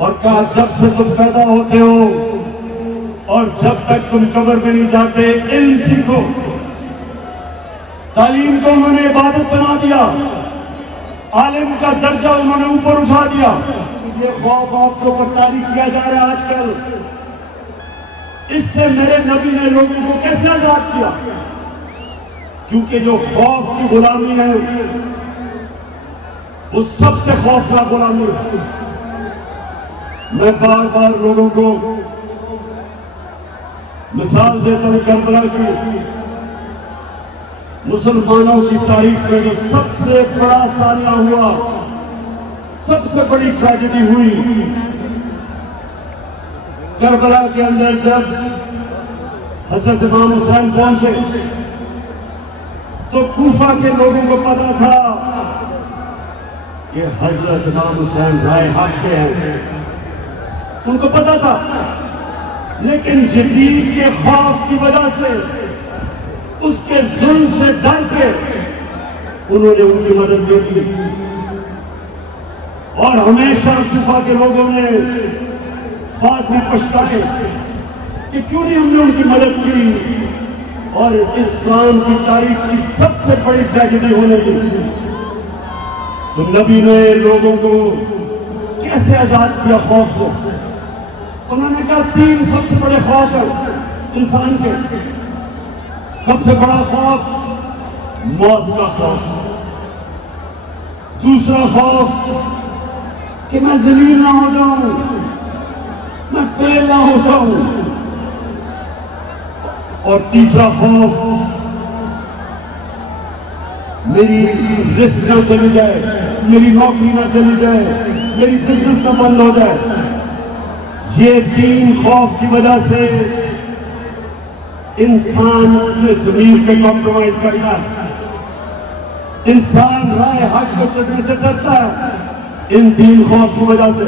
और कहा जब से तुम पैदा होते हो और जब तक तुम कब्र में नहीं जाते इल्म सीखो। तालीम को उन्होंने इबादत बना दिया, आलिम का दर्जा उन्होंने ऊपर उठा दिया। ये खौफ आपके ऊपर तारी किया जा रहा है आजकल। इससे मेरे नबी ने लोगों को कैसे आजाद किया? क्योंकि जो खौफ की गुलामी है वो सबसे खौफनाक गुलामी है। मैं बार बार लोगों को मिसाल देता हूं करबला की। मुसलमानों की तारीख में जो सबसे बड़ा सानिया हुआ, सबसे बड़ी ट्रेजेडी हुई करबला के अंदर, जब हजरत इमाम हुसैन पहुंचे तो कूफा के लोगों को पता था कि हजरत इमाम हुसैन राय हक के हैं, उनको पता था। लेकिन यजीद के खौफ की वजह से, उसके जुल्म से डर के उन्होंने उनकी मदद नहीं की। और हमेशा कूफा के लोगों ने बाद में पछताए कि क्यों नहीं हमने उनकी मदद की, और इस्लाम की तारीख की सबसे बड़ी ट्रेजेडी होने दी। तो नबी ने लोगों को कैसे आजाद किया खौफ से? उन्होंने कहा तीन सबसे बड़े खौफ है इंसान के। सबसे बड़ा खौफ मौत का खौफ, दूसरा खौफ कि मैं जलील ना हो जाऊं, मैं फेल ना हो जाऊं, और तीसरा खौफ मेरी रिस्क ना चली जाए, मेरी नौकरी ना चली जाए, मेरी बिजनेस ना बंद हो जाए। ये तीन खौफ की वजह से इंसान अपने ज़मीर पे कॉम्प्रोमाइज करता है, इंसान राय हक पे चलने से डरता है। इन तीन खौफ की वजह से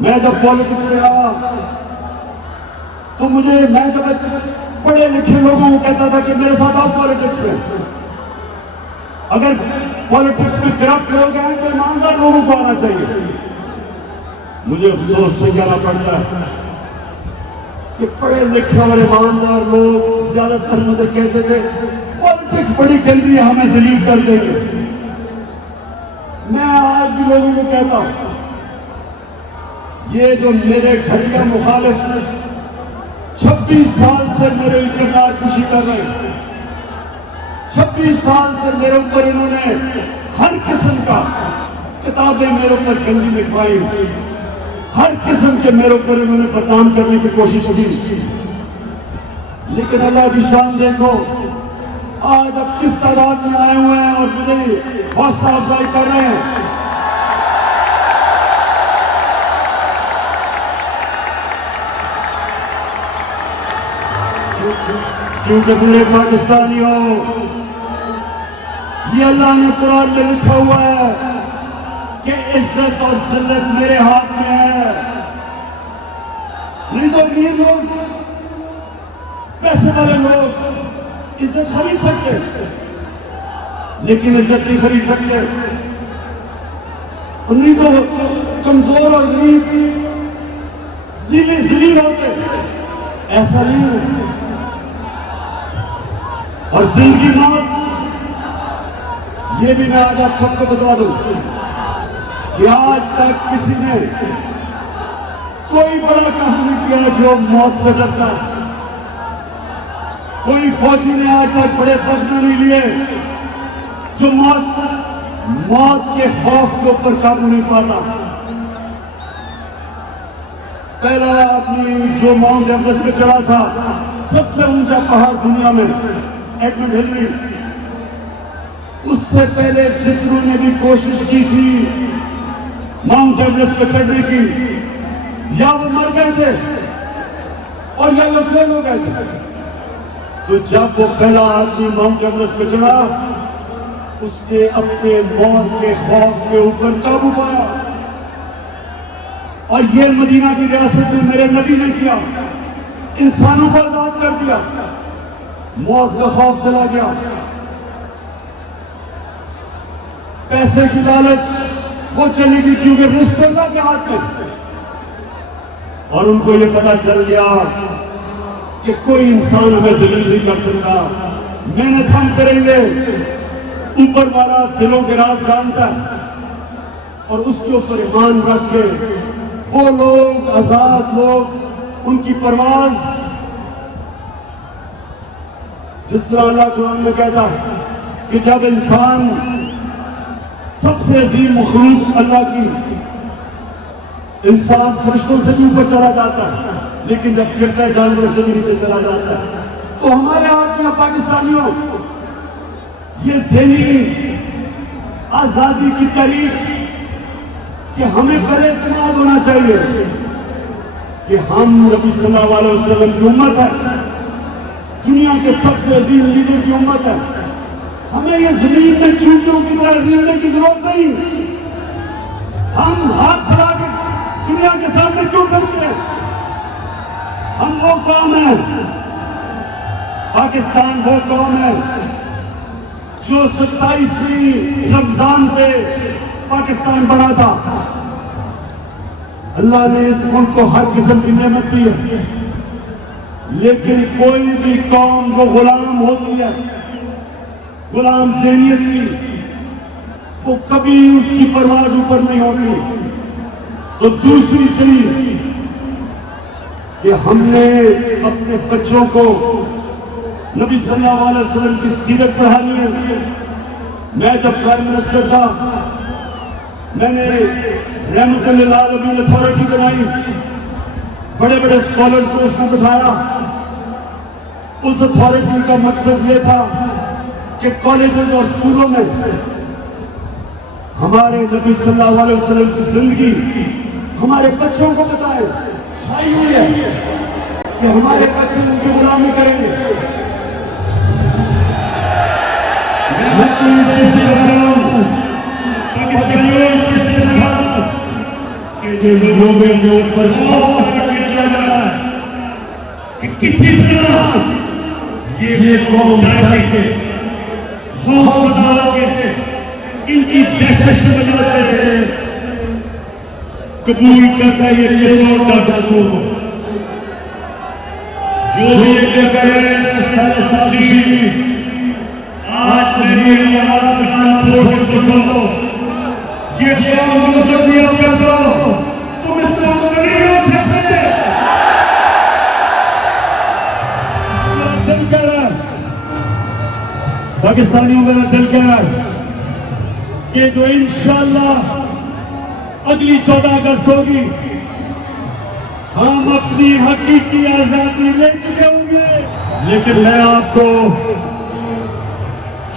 मैं जब पॉलिटिक्स में आया तो मैं जब पढ़े लिखे लोगों को कहता था कि मेरे साथ आओ पॉलिटिक्स में, अगर पॉलिटिक्स में करप्ट लोग हैं तो ईमानदार लोगों को आना चाहिए। मुझे अफसोस से कहना पड़ता है कि पढ़े लिखे और ईमानदार लोग ज्यादातर मुझे कहते थे पॉलिटिक्स बड़ी गंदी है, हमें जलील कर देंगे। मैं आज भी लोगों को कहता हूं, ये जो मेरे घटिया मुखालिफ 26 साल से मेरे इकरार खुशी कर रहे हैं, 26 साल से मेरे ऊपर इन्होंने हर किस्म का किताबें मेरे ऊपर गंदी लिखवाई, हर किस्म के मेरे ऊपर इन्होंने बदनाम करने की कोशिश की। लेकिन अल्लाह की शान देखो, आज अब किस तादाद में आए हुए हैं और मुझे हौसला अफजाई कर रहे हैं। क्योंकि मेरे पाकिस्तानी हो, ये अल्लाह ने कुरान में लिखा हुआ है कि इज्जत और जिल्लत मेरे हाथ में है। नहीं तो अमीर लोग, पैसे वाले लोग इज्जत खरीद सकते, लेकिन इज्जत नहीं खरीद सकते। नहीं तो कमजोर और गरीब जिलील होते, ऐसा नहीं है। और जिंदगी मौत, ये भी मैं आज आप सबको बता दूं कि आज तक किसी ने कोई बड़ा काम नहीं किया जो मौत से डरता। कोई फौजी ने आज तक बड़े तख्ते नहीं लिए जो मौत के खौफ के ऊपर काबू नहीं पाता। पहला आदमी जो माउंट एवरेस्ट पे चढ़ा था, सबसे ऊंचा पहाड़ दुनिया में, एडमंड हिलरी, उससे पहले जितनों ने भी कोशिश की थी माउंट एवरेस्ट पर चढ़ने की, या वो मर गए थे और या वो फेल हो गए थे। तो जब वो पहला आदमी माउंट एवरेस्ट पर चढ़ा, उसने अपने मौत के खौफ के ऊपर काबू पाया। और ये मदीना की रियासत में मेरे नबी ने किया, इंसानों को आजाद कर दिया, मौत का खौफ चला गया। पैसे की लालच वो चलेगी क्योंकि रिश्ते अल्लाह के हाथ में। और उनको ये पता चल गया कि कोई इंसान हमें जलील नहीं कर सकता, मेहनत हम करेंगे। ऊपर वाला दिलों के राज जानता है और उसके ऊपर ईमान रख के वो लोग आजाद लोग, उनकी परवाज जिस तरह अल्लाह कुरान में कहता है कि जब इंसान सबसे अजीम मखलूक अल्लाह की, इंसान फरिश्तों से भी ऊपर चला जाता है, लेकिन जब गिरता है जानवरों से भी नीचे चला जाता है। तो हमारे हाथ में पाकिस्तानियों ये ज़हनी आजादी की तारीख कि हमें पर एतमाद होना चाहिए कि हम नबी सल्लल्लाहु अलैहि वसल्लम की उम्मत है, दुनिया के सबसे अजीम लीडर की उम्मत है। हमें ये जमीन में चूंटियों की तरह रेलने की जरूरत नहीं। हम हाथ फैला के दुनिया के सामने क्यों करते हैं? हम वो कौम है, पाकिस्तान वो कौम है जो 27वीं रमजान पे पाकिस्तान बना था। अल्लाह ने इस मुल्क को हर किस्म की नेमत दी है, लेकिन कोई भी कौम जो गुलाम होती है, गुलाम ज़हनियत की, वो कभी उसकी परवाज ऊपर नहीं होती। तो दूसरी चीज कि हमने अपने बच्चों को नबी सल्लल्लाहु अलैहि वसल्लम की सीरत पढ़ानी है। मैं जब प्राइम मिनिस्टर था, मैंने रहमतुल लिल आलमीन अथॉरिटी बनाई, बड़े बड़े स्कॉलर्स को उसमें बिठाया। उस अथॉरिटी का मकसद ये था कि कॉलेजेस और स्कूलों में हमारे नबी सल्लल्लाहु अलैहि वसल्लम की जिंदगी हमारे बच्चों को बताए। छाई हुई है कि हमारे बच्चे उनकी गुलामी करेंगे। जो लोगों के ऊपर किया जा रहा है कि किसी तरह ये कौम के खौफ के इनकी दहशत की वजह से कबूल करता है ये चोर डाकू जो भी ये करे। आज मेरी आवाज के साथ थोड़ी सुनो, ये कौम जो वसीयत करता हो, तुम इस्लाम को नहीं रोक सकते। दिल कह रहा है पाकिस्तानियों, मेरा दिल कह रहा है कि जो इंशाअल्लाह अगली 14 अगस्त होगी, हम अपनी हकीकी आजादी ले चुके होंगे। लेकिन मैं आपको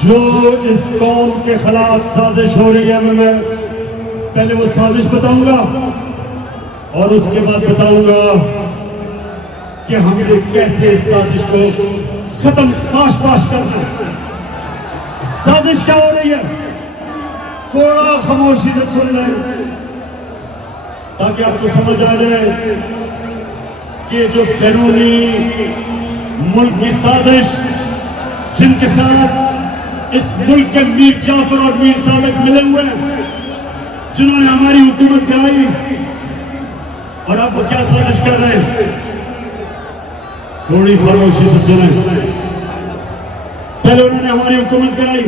जो इस कौम के खिलाफ साजिश हो रही है, मैं पहले वो साजिश बताऊंगा और उसके बाद बताऊंगा कि हमने कैसे इस साजिश को खत्म पाश करना है। साजिश क्या हो रही है, थोड़ा खामोशी से सुन लें ताकि आपको समझ आ जाए कि जो बैरूनी मुल्क की साजिश, जिनके साथ इस मुल्क के मीर जाफर और मीर सादिक मिले हुए हैं, जिन्होंने हमारी हुकूमत कराई, और अब वो क्या साजिश कर रहे हैं, थोड़ी खामोशी से सुने। पहले उन्होंने हमारी हुकूमत कराई,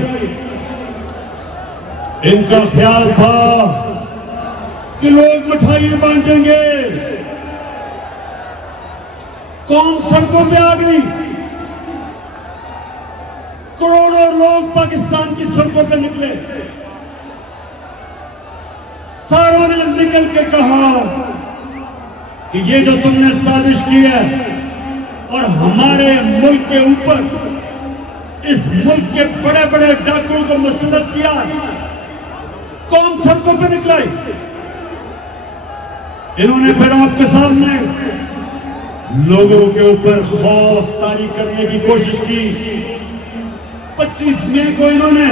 इनका ख्याल था कि लोग मिठाइयां बांटेंगे, कौम सड़कों पे आ गई, करोड़ों लोग पाकिस्तान की सड़कों पे निकले। सारों ने निकल के कहा कि ये जो तुमने साजिश की है और हमारे मुल्क के ऊपर इस मुल्क के बड़े बड़े डाकुओं को मुसल्लत किया, कौन सड़कों पे निकलाई। इन्होंने फिर आपके सामने लोगों के ऊपर खौफ तारी करने की कोशिश की। 25 मई को इन्होंने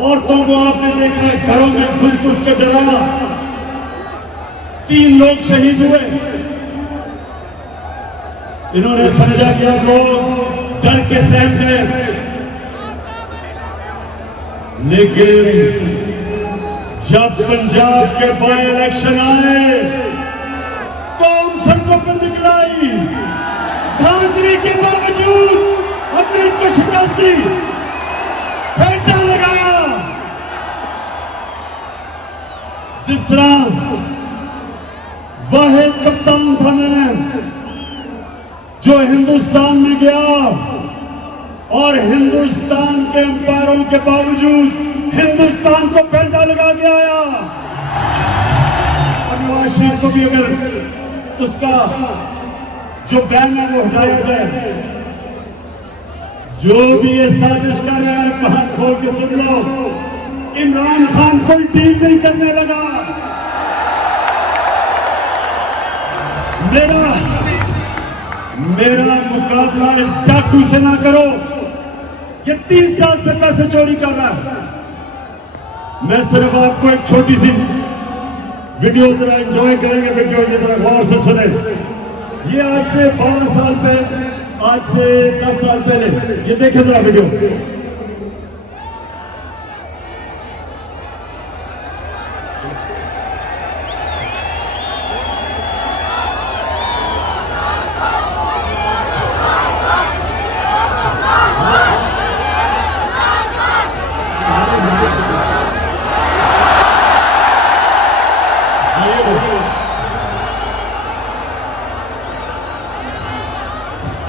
औरतों को, आपने देखा है, घरों में घुस घुस के डराया। 3 लोग शहीद हुए। इन्होंने समझा कि अब लोग डर के सहम गए, लेकिन जब पंजाब के बाई इलेक्शन आए, कौन सड़कों पर निकलाई, धांधली के बावजूद हमने इनको शिकस्त दी, फेंटा लगाया। जिस तरह वाहिद कप्तान था मैं जो हिंदुस्तान में गया और हिंदुस्तान के अंपायरों के बावजूद हिंदुस्तान को फेंटा लगा के आया। अब नवाज शरीफ को भी अगर उसका जो बैन है वो हटाया जाए, जो भी ये साजिश कर रहा है कान खोल के सुन लो, इमरान खान कोई डील नहीं करने लगा। मेरा मुकाबला इस डाकू से ना करो, ये 3 साल से पैसे चोरी कर रहा है। मैं सिर्फ आपको एक छोटी सी वीडियो जरा एंजॉय करेंगे, वीडियो ये जरा गौर से सुने। ये आज से 12 साल पहले, आज से 10 साल पहले, ये देखें जरा वीडियो।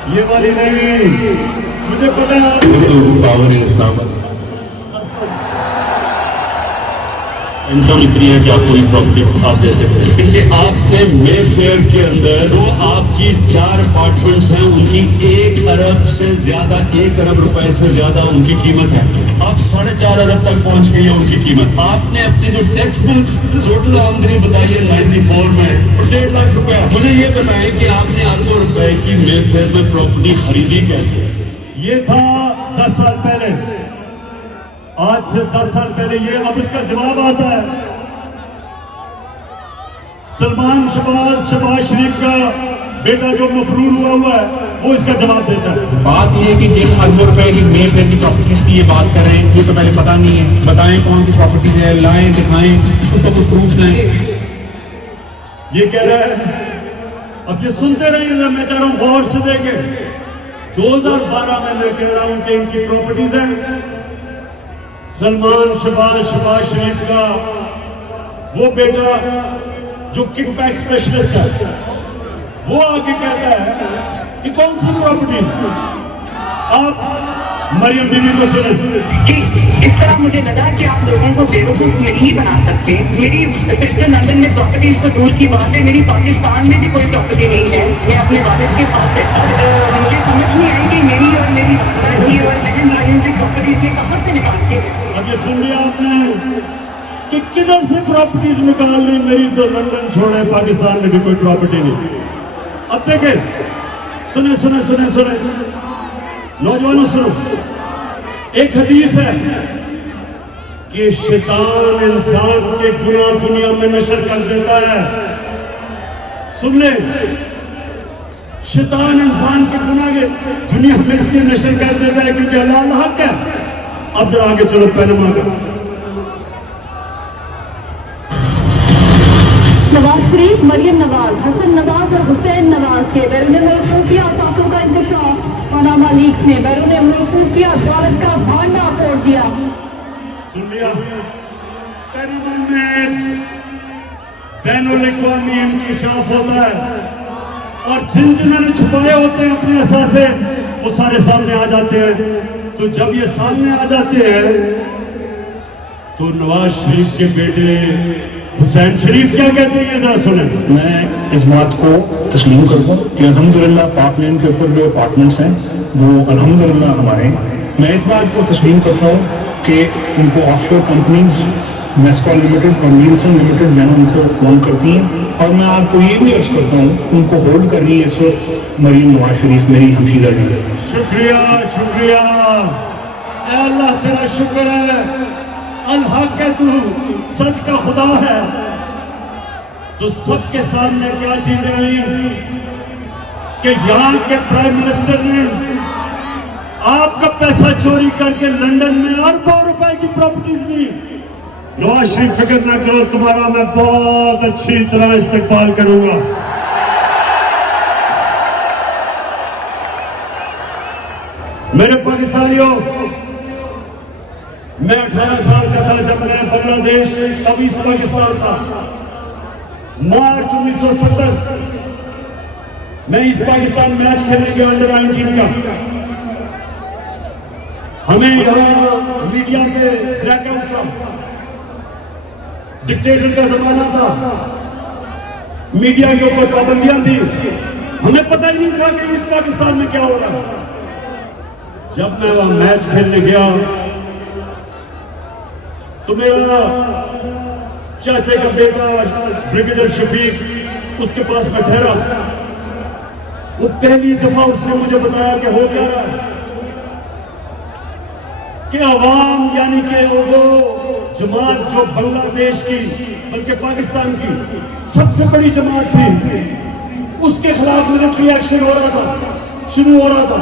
ये वाली नहीं, मुझे पता है पावर इन इस्लामाबाद इनकम इतनी है कि आप कोई प्रॉपर्टी आप दे सकते हैं। क्योंकि आपने मे फेयर के अंदर वो आपकी 4 अपार्टमेंट्स हैं, उनकी 1 अरब से ज्यादा, 1 अरब रुपए से ज्यादा उनकी कीमत है। आप 4.5 अरब तक पहुंच गई है उनकी कीमत। आपने अपनी जो टैक्स बिल टोटल आमदनी बताई है 94 में, 1.5 लाख रुपए। मुझे ये बताएं कि आपने अरबों रुपए की मे फेयर में प्रॉपर्टी खरीदी कैसे? ये था 10 साल पहले, आज से 10 साल पहले। ये अब इसका जवाब आता है। सलमान शहबाज शरीफ का बेटा जो मफरूर हुआ है वो इसका जवाब देता है। बात ये कि जिन अरबों रुपए की मे फेयर की प्रॉपर्टीज की ये बात कर रहे हैं, ये तो पहले पता नहीं है। बताएं कौन सी प्रॉपर्टीज है, लाएं, दिखाएं, उसका कुछ प्रूफ लाएं। ये कह रहा है, अब ये सुनते रहिए, मैं चाह रहा हूं गौर से देखें। 2012 में मैं कह रहा हूं कि इनकी प्रॉपर्टीज है। सलमान शहबाज शरीफ का वो बेटा जो किकबैक स्पेशलिस्ट है, वो आके कहता है कि कौन सी प्रॉपर्टीज। आप मरियम बीबी को सुने। इस तरह मुझे लगा कि आप लोगों को बेवकूफ नहीं बना सकते। मेरी सिस्टर लंदन में प्रॉपर्टीज तो दूर की बात है, मेरी पाकिस्तान में भी कोई प्रॉपर्टी नहीं है। मैं अपने वालिद के पास मुझे समझ नहीं आई कि मेरी और मेरी और बहन भाइयों की प्रॉपर्टीज में कहाँ से निकालते हैं। अब ये सुन लिया आपने कि किधर से प्रॉपर्टीज निकाल ली। मेरी तो लंदन छोड़े, पाकिस्तान में भी कोई प्रॉपर्टी नहीं। अब देखें, सुने सुने सुने सुने नौजवानों सुनो, एक हदीस है कि शैतान इंसान के गुनाह दुनिया में नशर कर देता है। सुन ले, शैतान इंसान के गुनाह दुनिया में इसलिए नशर कर देता है क्योंकि अल्लाह हक है। अब जरा आगे चलो, पैनमा का नवाज शरीफ, मरियम नवाज, हसन नवाज और हुसैन नवाज के बैरून मुल्क खुफिया असासों का इंकशाफ। पनामा लीक्स ने बैरून मुल्क खुफिया दौलत का भांडा तोड़ दिया। सुन लिया, पैनमा में बैनुल अक़वामी इंकशाफ होता है और जिन्होंने छुपाए होते हैं अपने असासे, वो सारे सामने आ जाते हैं। तो जब ये सामने आ जाते हैं तो नवाज शरीफ के बेटे हुसैन शरीफ क्या कहते हैं, जरा सुने। मैं इस बात को तस्लीम करूँगा कि अल्हम्दुलिल्लाह पाकलैंड के ऊपर जो अपार्टमेंट्स हैं वो अल्हम्दुलिल्लाह हमारे हैं। मैं इस बात को तस्लीम करता हूँ कि उनको ऑफशोर कंपनीज मेस्कॉल लिमिटेड और नीलसन लिमिटेड मैंने उनको ओन करती हैं। और मैं आपको ये भी अर्ज करता हूँ, उनको होल्ड कर रही है इस वक्त मरियम नवाज शरीफ, मेरी हमशीदा जी। शुक्रिया शुक्रिया, अल्लाह तेरा शुक्र है, अल्लाह के तू सच का खुदा है। तो सबके सामने क्या चीजें आई कि यहाँ के प्राइम मिनिस्टर ने आपका पैसा चोरी करके लंदन में अरबों रुपए की प्रॉपर्टीज ली। नवाज शरीफ फिक्र ना करो, तुम्हारा मैं बहुत अच्छी तरह इस्तेकबाल करूंगा। मेरे पाकिस्तानियों, मैं 18 साल का था जब मैं बांग्लादेश तब ईस्ट पाकिस्तान था। मार्च 1970 मैं ईस्ट पाकिस्तान मैच खेलने गया अंडर 19 का। हमें यहाँ मीडिया पे ब्लैकआउट था, डिक्टेटर का जमाना था, मीडिया के ऊपर पाबंदियां थी, हमें पता ही नहीं था कि ईस्ट पाकिस्तान में क्या हो रहा है। जब मैं वहां मैच खेलने गया तो मेरा चाचे का बेटा ब्रिगेडियर शफीक उसके पास में ठहरा। वो पहली दफा उसने मुझे बताया कि हो क्या रहा है, कि अवाम यानी कि वो जमात जो बांग्लादेश की बल्कि पाकिस्तान की सबसे बड़ी जमात थी, उसके खिलाफ मिलिट्री एक्शन हो रहा था, शुरू हो रहा था।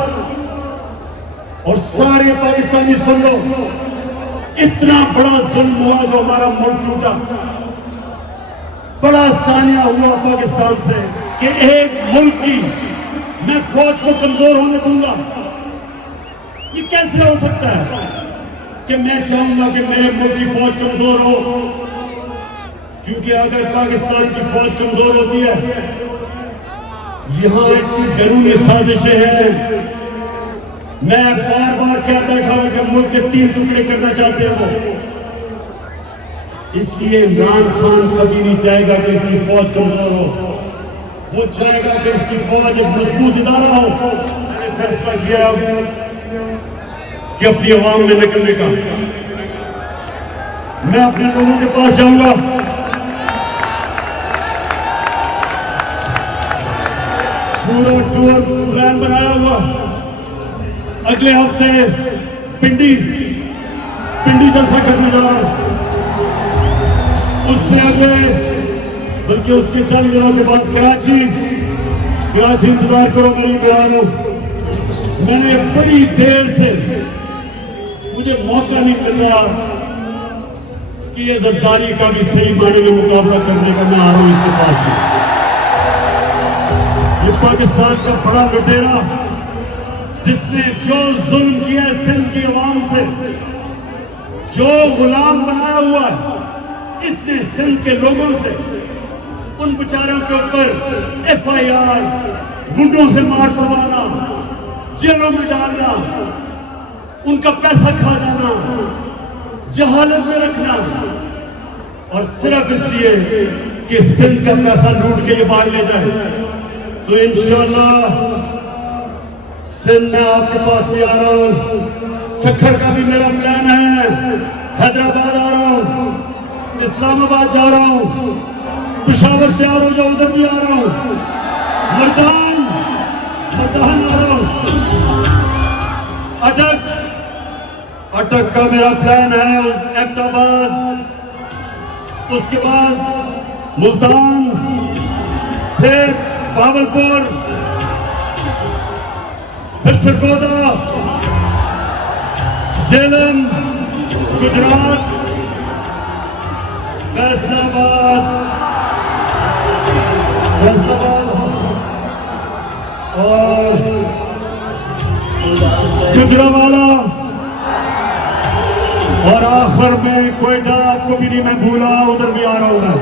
और सारे पाकिस्तानी सुन लो, इतना बड़ा जुल्म हुआ जो हमारा मुल्क टूटा। बड़ा सानिया हुआ पाकिस्तान से कि एक मुल्क की मैं फौज को कमजोर होने दूंगा। ये कैसे हो सकता है कि मैं चाहूंगा कि मेरे मुल्क की फौज कमजोर हो? क्योंकि अगर पाकिस्तान की फौज कमजोर होती है, यहां इतनी बैरूनी साजिशें हैं। मैं बार बार क्या देखा हूं कि मुल्क के 3 टुकड़े करना चाहते हैं वो। इसलिए इमरान खान कभी नहीं चाहेगा कि इसकी फौज कमजोर हो, वो चाहेगा कि इसकी फौज एक मजबूत इदारा हो। मैंने फैसला किया कि अपनी आवाम में निकलने का। मैं अपने लोगों के पास जाऊंगा, पूरा टूर प्लान बनाया हुआ। अगले हफ्ते पिंडी जलसा करने जा रहा हूं, उससे आगे बल्कि उसके चंद दिनों के बाद कराची इंतजार करो, मेरी बयान हो। मैंने बड़ी देर से मुझे मौका नहीं मिल रहा कि ये जरदारी का भी सही मायने में मुकाबला करने का मैं आ रहा हूं इसके पास में। ये पाकिस्तान का बड़ा लुटेरा जिसने जो जुल्म किया सिंध की आवाम से, जो गुलाम बनाया हुआ है इसने सिंध के लोगों से, उन बेचारों के ऊपर FIRs, गुंडों से मार पड़वाना, जेलों में डालना, उनका पैसा खा जाना, जहालत में रखना, और सिर्फ इसलिए कि सिंध का पैसा लूट के ये बाहर ले जाए। तो इंशाअल्लाह सिंध में आपके पास भी आ रहा हूं, सखर का भी मेरा प्लान है, हैदराबाद आ रहा हूं, इस्लामाबाद जा रहा हूं, पेशावर तैयार हो जाओ, उधर भी आ रहा हूं, मर्दान आ रहा हूं, अटक का मेरा प्लान है, एबटाबाद, उसके बाद मुल्तान, फिर भावलपुर, फिर सरगोदा, झेलम, गुजरात, फैसलाबाद और गुजरावाला, और आखिर में कोयटा। आपको भी नहीं मैं भूला, उधर भी आ रहा हूं मैं।